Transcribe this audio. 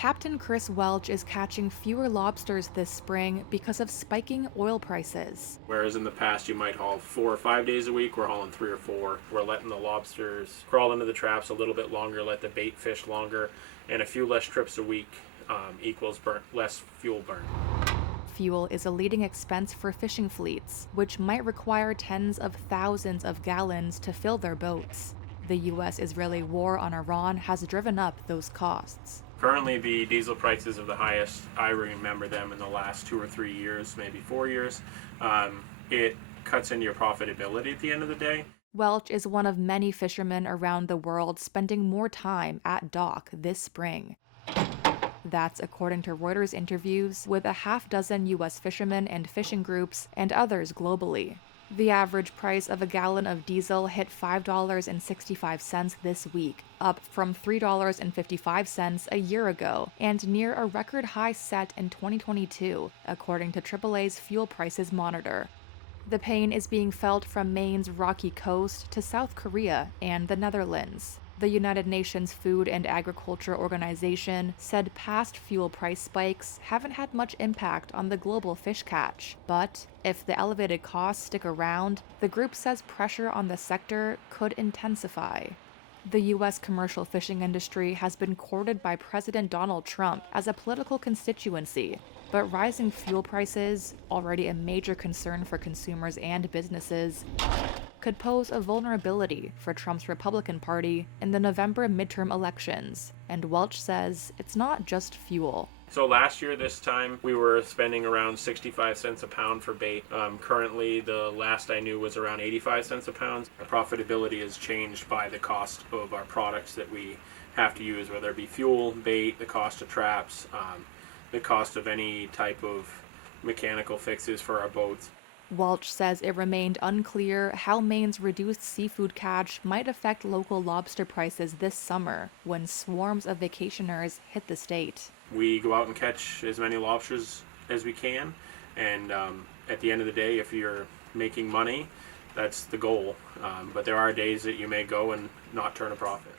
Captain Chris Welch is catching fewer lobsters this spring because of spiking oil prices. Whereas in the past you might haul 4 or 5 days a week, we're hauling 3 or 4. We're letting the lobsters crawl into the traps a little bit longer, let the bait fish longer, and a few less trips a week equals less fuel burn. Fuel is a leading expense for fishing fleets, which might require tens of thousands of gallons to fill their boats. The U.S.-Israeli war on Iran has driven up those costs. Currently, the diesel prices are the highest I remember them in the last 2 or 3 years, maybe 4 years. It cuts into your profitability at the end of the day. Welch is one of many fishermen around the world spending more time at dock this spring. That's according to Reuters interviews with a half-dozen U.S. fishermen and fishing groups and others globally. The average price of a gallon of diesel hit $5.65 this week, up from $3.55 a year ago, and near a record high set in 2022, according to AAA's Fuel Prices Monitor. The pain is being felt from Maine's rocky coast to South Korea and the Netherlands. The United Nations Food and Agriculture Organization said past fuel price spikes haven't had much impact on the global fish catch. But if the elevated costs stick around, the group says pressure on the sector could intensify. The U.S. commercial fishing industry has been courted by President Donald Trump as a political constituency, but rising fuel prices, already a major concern for consumers and businesses, could pose a vulnerability for Trump's Republican Party in the November midterm elections, and Welch says it's not just fuel. So last year this time we were spending around 65 cents a pound for bait. Currently the last I knew was around 85 cents a pound. Our profitability is changed by the cost of our products that we have to use, whether it be fuel, bait, the cost of traps, the cost of any type of mechanical fixes for our boats. Welch says it remained unclear how Maine's reduced seafood catch might affect local lobster prices this summer when swarms of vacationers hit the state. We go out and catch as many lobsters as we can, and at the end of the day, if you're making money, that's the goal. But there are days that you may go and not turn a profit.